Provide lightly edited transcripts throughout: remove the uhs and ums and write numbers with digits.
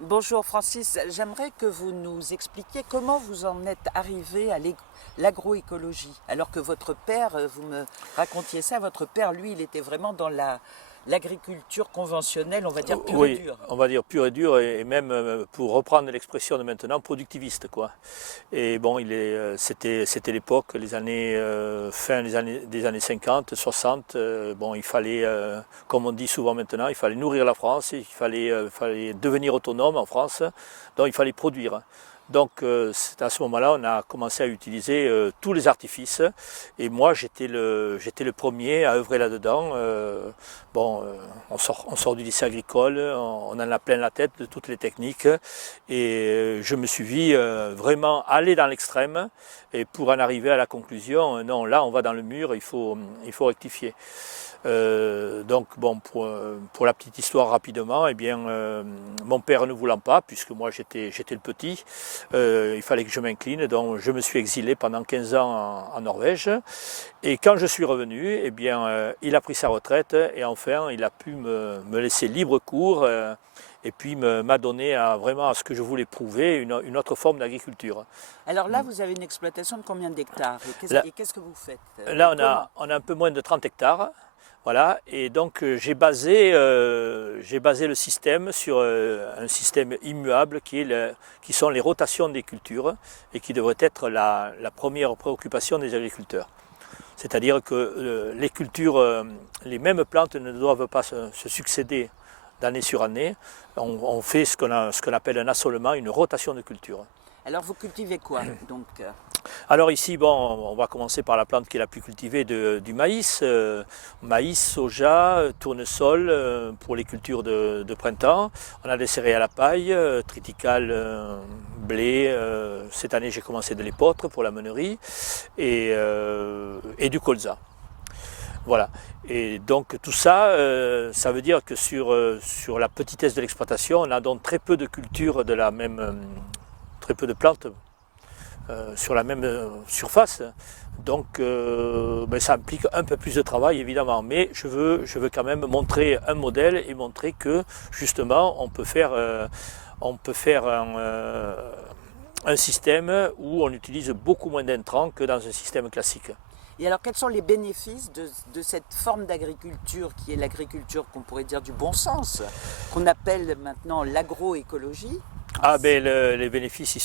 Bonjour Francis, j'aimerais que vous nous expliquiez comment vous en êtes arrivé à l'agroécologie. Alors que votre père, vous me racontiez ça, votre père, lui, il était vraiment dans l'agriculture conventionnelle, on va dire pure et Oui, dure. on va dire pur et dur, et même pour reprendre l'expression de maintenant, productiviste, quoi. Et bon, c'était l'époque, les années fin des années 50, 60. Bon, il fallait, comme on dit souvent maintenant, il fallait nourrir la France, fallait devenir autonome en France, donc il fallait produire. Donc c'est à ce moment-là, on a commencé à utiliser tous les artifices, et moi j'étais le premier à œuvrer là-dedans. Bon, on sort du lycée agricole, on en a plein la tête de toutes les techniques, et je me suis vu vraiment aller dans l'extrême, et pour en arriver à la conclusion, non, là on va dans le mur, il faut rectifier. Donc bon, pour la petite histoire rapidement, eh bien, mon père ne voulant pas, puisque moi j'étais le petit, il fallait que je m'incline, donc je me suis exilé pendant 15 ans en Norvège. Et quand je suis revenu, eh bien, il a pris sa retraite, et enfin il a pu me laisser libre cours, et puis m'adonner vraiment à ce que je voulais prouver, une autre forme d'agriculture. Alors là, vous avez une exploitation de combien d'hectares Là, et qu'est-ce que vous faites et là comment? on a un peu moins de 30 hectares. Voilà, et donc j'ai basé le système sur un système immuable qui sont les rotations des cultures, et qui devrait être la première préoccupation des agriculteurs. C'est-à-dire que les cultures, les mêmes plantes ne doivent pas se succéder d'année sur année. On fait ce qu'on appelle un assolement, une rotation de culture. Alors vous cultivez quoi donc Alors ici, bon, on va commencer par la plante qui est la plus cultivée du maïs. Maïs, soja, tournesol pour les cultures de printemps. On a des céréales à paille, triticale, blé. Cette année, j'ai commencé de l'épeautre pour la meunerie, et du colza. Voilà. Et donc tout ça, ça veut dire que sur la petitesse de l'exploitation, on a donc très peu de cultures de la même, très peu de plantes sur la même surface. Donc ben, ça implique un peu plus de travail évidemment, mais je veux quand même montrer un modèle, et montrer que justement on peut faire un système où on utilise beaucoup moins d'intrants que dans un système classique. et alors quels sont les bénéfices de cette forme d'agriculture qui est l'agriculture qu'on pourrait dire du bon sens, qu'on appelle maintenant l'agroécologie? Ah ben les bénéfices ils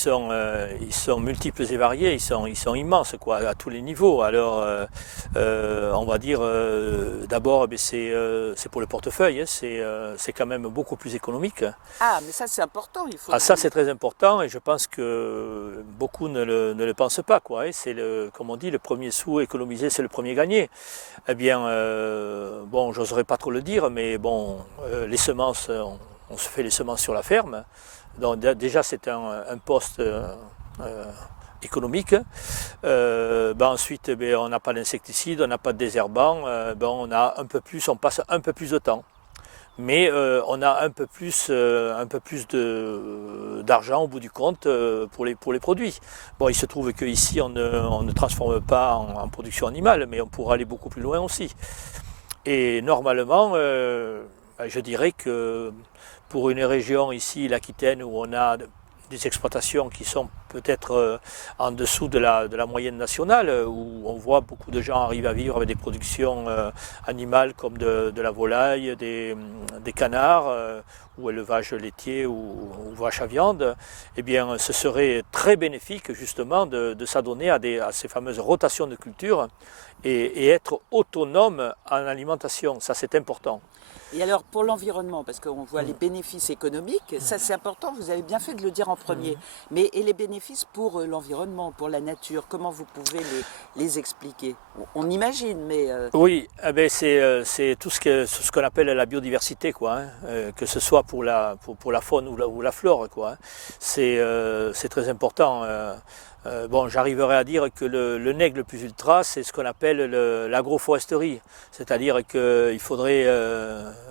sont multiples et variés, ils sont immenses quoi, à tous les niveaux. Alors on va dire d'abord ben, c'est pour le portefeuille, hein, c'est quand même beaucoup plus économique. Ah, mais ça c'est important, il faut Ah le ça dire. c'est très important, et je pense que beaucoup ne le pensent pas quoi, hein. C'est comme on dit, le premier sou économisé c'est le premier gagné. Eh bien bon, j'oserais pas trop le dire, mais bon les semences, on se fait les semences sur la ferme. Donc déjà c'est un poste économique. Ben ensuite ben, on n'a pas d'insecticides, on n'a pas de désherbants, ben, on passe un peu plus de temps. Mais on a un peu plus d'argent au bout du compte pour les produits. Bon, il se trouve qu'ici on ne transforme pas en production animale, mais on pourra aller beaucoup plus loin aussi. Et normalement, ben, je dirais que pour une région ici, l'Aquitaine, où on a des exploitations qui sont peut-être en dessous de la moyenne nationale, où on voit beaucoup de gens arriver à vivre avec des productions animales comme de la volaille, des canards, ou élevage laitier ou vache à viande, eh bien ce serait très bénéfique justement de s'adonner à ces fameuses rotations de culture, et être autonome en alimentation, ça c'est important. Et alors pour l'environnement, parce qu'on voit les bénéfices économiques, ça c'est important, vous avez bien fait de le dire en premier, mais et les bénéfices pour l'environnement, pour la nature, comment vous pouvez les expliquer? On imagine, mais Oui, eh ben c'est tout ce qu'on appelle la biodiversité, quoi, hein, que ce soit pour la faune ou la flore, quoi, hein. C'est très important. bon, j'arriverai à dire que le nègre le plus ultra, c'est ce qu'on appelle l'agroforesterie. C'est-à-dire qu'il faudrait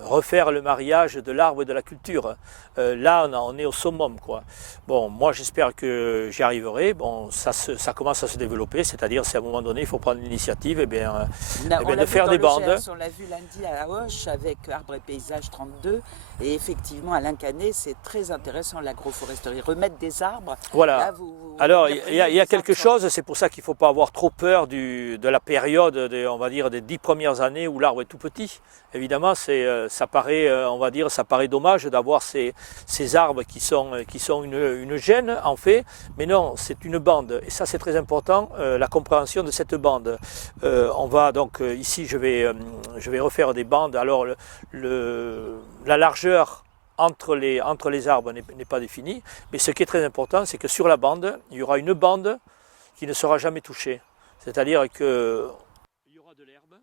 refaire le mariage de l'arbre et de la culture. Là, on est au summum, quoi. Bon, moi, j'espère que j'y arriverai. Bon, ça commence à se développer, c'est-à-dire c'est à un moment donné, il faut prendre l'initiative de faire des bandes. On l'a vu lundi à Auch avec Arbres et Paysages 32. Et effectivement, à Lincanet, c'est très intéressant l'agroforesterie. Remettre des arbres. Voilà. Là, alors, il y a quelque chose, c'est pour ça qu'il ne faut pas avoir trop peur de la période, on va dire, des 10 premières années où l'arbre est tout petit. Évidemment, ça paraît, on va dire, ça paraît dommage d'avoir ces arbres qui sont une gêne, en fait, mais non, c'est une bande. Et ça, c'est très important, la compréhension de cette bande. On va donc, ici, je vais refaire des bandes. Alors, la largeur entre les arbres n'est pas définie, mais ce qui est très important, c'est que sur la bande, il y aura une bande qui ne sera jamais touchée. C'est-à-dire qu'il y aura de l'herbe,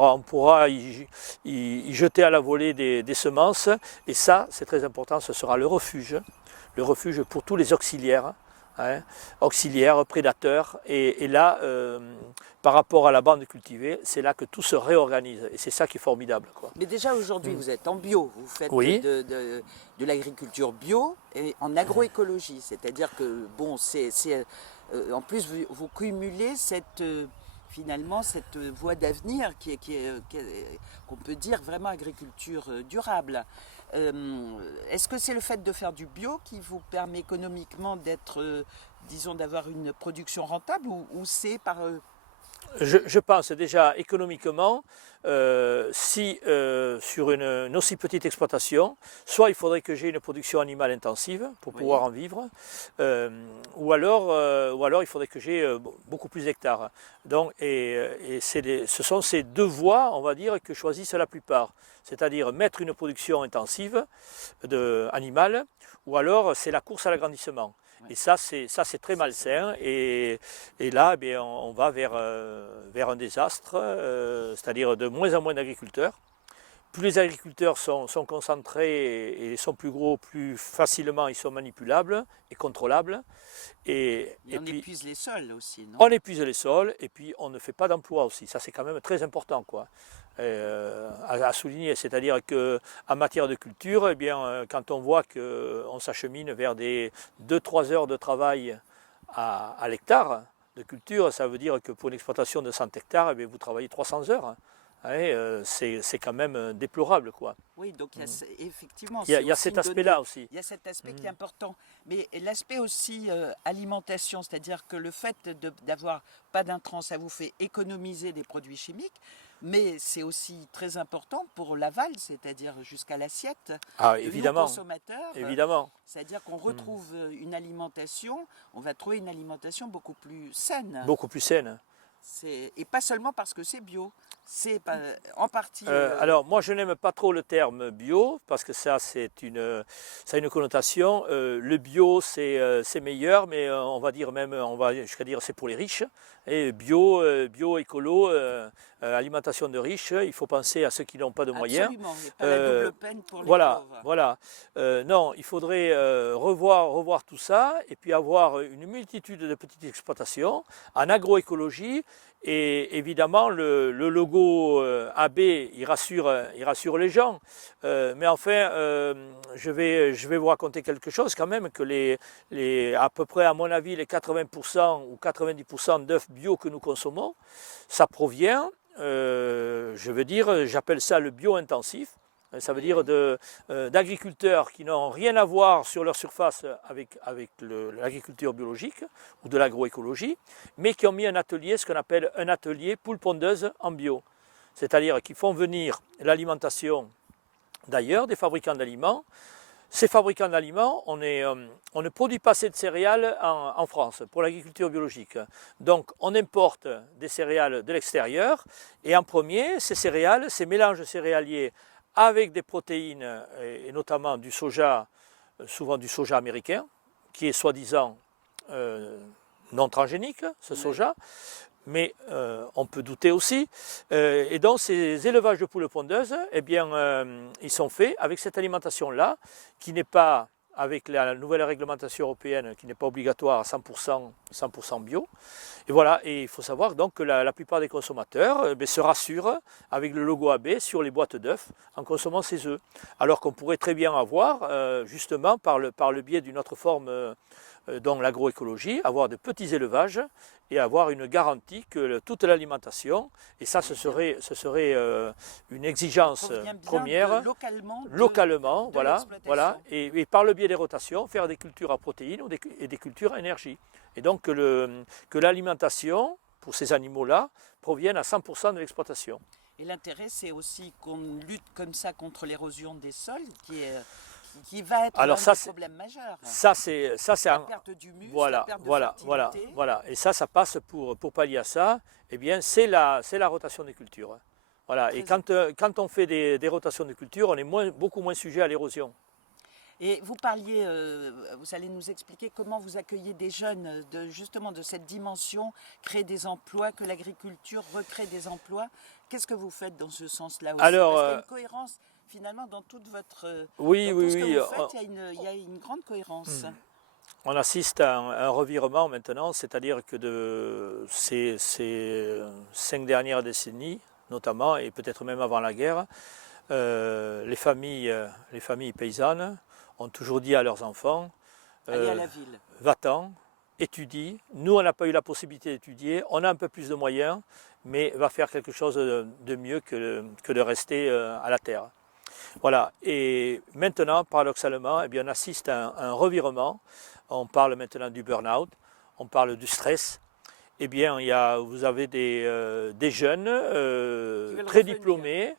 on pourra y jeter à la volée des semences, et ça, c'est très important, ce sera le refuge pour tous les auxiliaires, auxiliaires, prédateurs, et là, par rapport à la bande cultivée, c'est là que tout se réorganise, et c'est ça qui est formidable, quoi. Mais déjà aujourd'hui, vous êtes en bio, vous faites Oui. de l'agriculture bio et en agroécologie, c'est-à-dire que, bon, en plus, vous cumulez finalement cette voie d'avenir qu'on peut dire vraiment agriculture durable. Est-ce que c'est le fait de faire du bio qui vous permet économiquement d'être, disons, d'avoir une production rentable ou c'est par... Je pense déjà économiquement, si sur une aussi petite exploitation, soit il faudrait que j'ai une production animale intensive pour pouvoir en vivre, ou alors il faudrait que j'ai beaucoup plus d'hectares. Donc, ce sont ces deux voies, on va dire, que choisissent la plupart. C'est-à-dire mettre une production intensive animale, ou alors c'est la course à l'agrandissement. Et ça, c'est très malsain. Et là, eh bien, on va vers un désastre, c'est-à-dire de moins en moins d'agriculteurs. Plus les agriculteurs sont concentrés et sont plus gros, plus facilement ils sont manipulables et contrôlables. Et on épuise les sols aussi, non? On épuise les sols et puis on ne fait pas d'emploi aussi. Ça, c'est quand même très important, quoi. À souligner, c'est-à-dire qu'en matière de culture, eh bien, quand on voit qu'on s'achemine vers des 2-3 heures de travail à l'hectare de culture, ça veut dire que pour une exploitation de 100 hectares, eh bien, vous travaillez 300 heures. C'est quand même déplorable, quoi. Oui, donc effectivement, il y a cet aspect-là aussi. Il y a cet aspect qui est important. Mais l'aspect aussi alimentation, c'est-à-dire que le fait d'avoir pas d'intrants, ça vous fait économiser des produits chimiques, mais c'est aussi très important pour l'aval, c'est-à-dire jusqu'à l'assiette. Ah, évidemment. Nous, consommateurs, évidemment. C'est-à-dire qu'on retrouve une alimentation, on va trouver une alimentation beaucoup plus saine. Beaucoup plus saine. Et pas seulement parce que c'est bio, c'est en partie... Alors moi je n'aime pas trop le terme bio parce que ça a une connotation. Le bio c'est meilleur, mais on va dire même, jusqu'à dire c'est pour les riches. Et bio, écolo, alimentation de riches, il faut penser à ceux qui n'ont pas de moyens. Absolument, mais pas la double peine pour les pauvres. Voilà. Non, il faudrait revoir tout ça et puis avoir une multitude de petites exploitations en agroécologie. Et évidemment, le logo AB, il rassure les gens. Mais enfin, je vais vous raconter quelque chose quand même, que à peu près, à mon avis, les 80% ou 90% d'œufs bio que nous consommons, ça provient, j'appelle ça le bio-intensif. Ça veut dire d'agriculteurs qui n'ont rien à voir sur leur surface avec l'agriculture biologique ou de l'agroécologie, mais qui ont mis un atelier, ce qu'on appelle un atelier poule pondeuse en bio. C'est-à-dire qu'ils font venir l'alimentation d'ailleurs, des fabricants d'aliments. Ces fabricants d'aliments, on ne produit pas assez de céréales en France pour l'agriculture biologique. Donc on importe des céréales de l'extérieur et en premier, ces mélanges céréaliers avec des protéines et notamment du soja, souvent du soja américain, qui est soi-disant non transgénique, ce soja, mais on peut douter aussi. Et donc ces élevages de poules pondeuses, eh bien, ils sont faits avec cette alimentation-là, qui n'est pas avec la nouvelle réglementation européenne qui n'est pas obligatoire à 100% bio. Et voilà, et il faut savoir donc que la plupart des consommateurs se rassurent avec le logo AB sur les boîtes d'œufs en consommant ces œufs. Alors qu'on pourrait très bien avoir, justement par le biais d'une autre forme dont l'agroécologie, avoir de petits élevages et avoir une garantie que toute l'alimentation, et ça ce serait une exigence première, localement voilà, et par le biais des rotations, faire des cultures à protéines et des cultures à énergie. Et donc que l'alimentation pour ces animaux-là provienne à 100% de l'exploitation. Et l'intérêt, c'est aussi qu'on lutte comme ça contre l'érosion des sols, qui va être un problème majeur. Ça, c'est la perte d'humus, la perte de fertilité. Voilà. Et ça passe pour pallier à ça. Eh bien, c'est la rotation des cultures. Voilà. Et quand on fait des rotations de cultures, on est beaucoup moins sujet à l'érosion. Et vous parliez, vous allez nous expliquer comment vous accueillez des jeunes justement de cette dimension, créer des emplois, que l'agriculture recrée des emplois. Qu'est-ce que vous faites dans ce sens-là aussi? Alors, parce qu'il y a une cohérence finalement dans toute votre... Oui. Ce que vous faites, il y a une grande cohérence. On assiste à un revirement maintenant, c'est-à-dire que ces 5 dernières décennies, notamment, et peut-être même avant la guerre, les familles paysannes ont toujours dit à leurs enfants, allez à la ville. Va-t'en, étudie. Nous, on n'a pas eu la possibilité d'étudier, on a un peu plus de moyens, mais va faire quelque chose de mieux que de rester à la terre. Voilà, et maintenant, paradoxalement, eh bien, on assiste à un revirement. On parle maintenant du burn-out, on parle du stress. Eh bien, vous avez des jeunes très diplômés,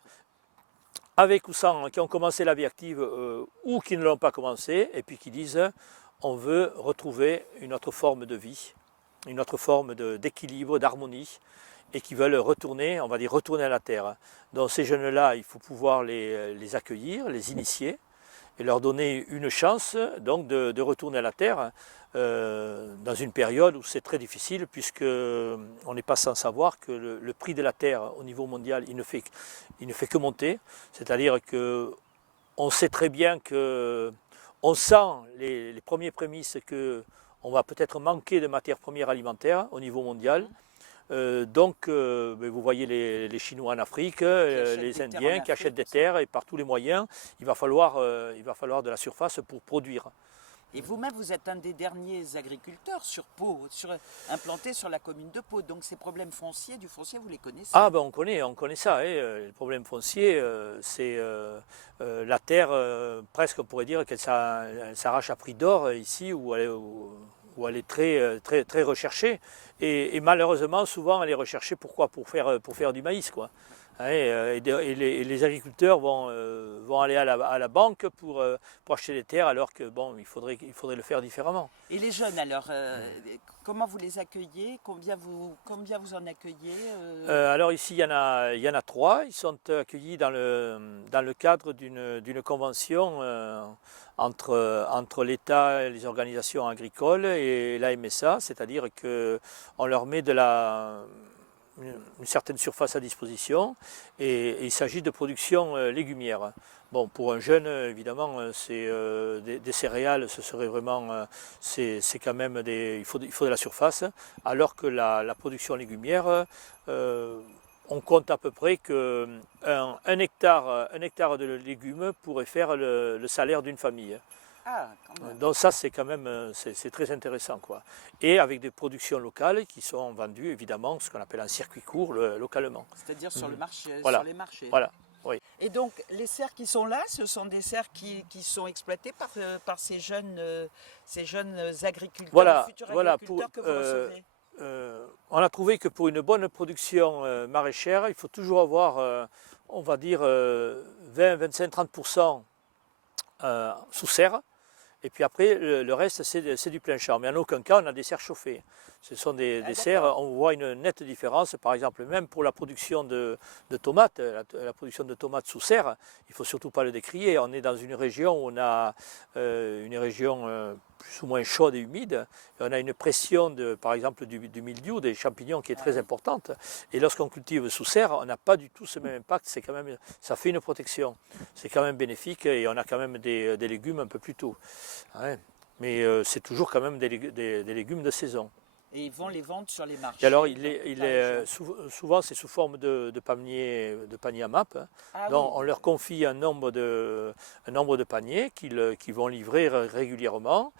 avec ou sans, qui ont commencé la vie active ou qui ne l'ont pas commencé, et puis qui disent on veut retrouver une autre forme de vie, une autre forme d'équilibre, d'harmonie, et qui veulent retourner, on va dire retourner à la terre. Donc ces jeunes-là, il faut pouvoir les accueillir, les initier, et leur donner une chance donc de retourner à la terre dans une période où c'est très difficile, puisque on n'est pas sans savoir que le prix de la terre au niveau mondial, il ne fait que monter. C'est-à-dire qu'on sait très bien on sent les premières prémices qu'on va peut-être manquer de matières premières alimentaires au niveau mondial. Donc vous voyez les Chinois en Afrique, les Indiens qui achètent des terres, et par tous les moyens, il va falloir de la surface pour produire. Et vous-même, vous êtes un des derniers agriculteurs sur Pau, implantés sur la commune de Pau. Donc ces problèmes fonciers, vous les connaissez? Ah ben on connaît ça. Hein. Le problème foncier, c'est la terre, presque on pourrait dire qu'elle s'arrache à prix d'or ici, où elle est très recherchée. Et malheureusement, souvent, elle est recherchée pourquoi? Pour faire du maïs, quoi. Et les agriculteurs vont aller à la banque pour acheter des terres, alors que bon, il faudrait le faire différemment. Et les jeunes, alors, comment vous les accueillez? Combien vous en accueillez? Alors ici, il y en a 3. Ils sont accueillis dans le cadre d'une convention entre l'État, les organisations agricoles et la MSA, c'est-à-dire qu'on leur met une certaine surface à disposition, et il s'agit de production légumière. Bon, pour un jeune, évidemment, c'est des céréales, ce serait vraiment, c'est quand même il faut de la surface, alors que la production légumière, on compte à peu près qu'un hectare de légumes pourrait faire le salaire d'une famille. Ah, quand même. Donc ça, c'est quand même c'est très intéressant, quoi. Et avec des productions locales qui sont vendues, évidemment, ce qu'on appelle un circuit court localement. C'est-à-dire sur le marché, voilà. sur les marchés. Voilà. Oui. Et donc les serres qui sont là, ce sont des serres qui sont exploitées par ces jeunes agriculteurs, futurs agriculteurs que vous recevez. On a trouvé que pour une bonne production maraîchère, il faut toujours avoir, on va dire, 20, 25, 30% sous serre. Et puis après, le reste, c'est du plein champ. Mais en aucun cas, on a des serres chauffées. Ce sont des serres, on voit une nette différence. Par exemple, même pour la production de tomates, la production de tomates sous serre, il ne faut surtout pas le décrier. On est dans une région où on a une région plus ou moins chaude et humide, et on a une pression, par exemple, du mildiou, des champignons qui est très importante. Et lorsqu'on cultive sous serre, on n'a pas du tout ce même impact. C'est quand même, ça fait une protection. C'est quand même bénéfique et on a quand même des légumes un peu plus tôt. Ouais. Mais c'est toujours quand même des légumes de saison. Et ils vont les vendre sur les marchés. Et alors, souvent, c'est sous forme de panier à map. Ah Donc, oui. on leur confie un nombre de paniers qu'ils vont livrer régulièrement.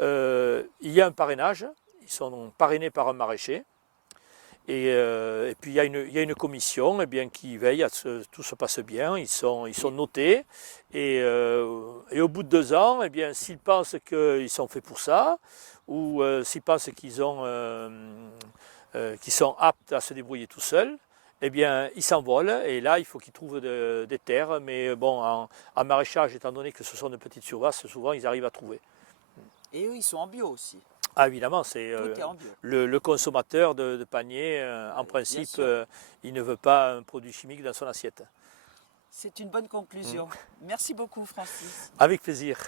Il y a un parrainage. Ils sont parrainés par un maraîcher. Et puis, il y a une commission qui veille à ce que tout se passe bien. Ils sont notés. Et au bout de 2 ans, s'ils pensent qu'ils sont faits pour ça, ou s'ils pensent qu'ils sont aptes à se débrouiller tout seuls, ils s'envolent et là il faut qu'ils trouvent des terres, mais bon, en maraîchage, étant donné que ce sont de petites surfaces, souvent ils arrivent à trouver. Et eux, ils sont en bio aussi. Ah évidemment, c'est Tout est en bio. le consommateur de panier, en principe, il ne veut pas un produit chimique dans son assiette. C'est une bonne conclusion. Merci beaucoup, Francis. Avec plaisir.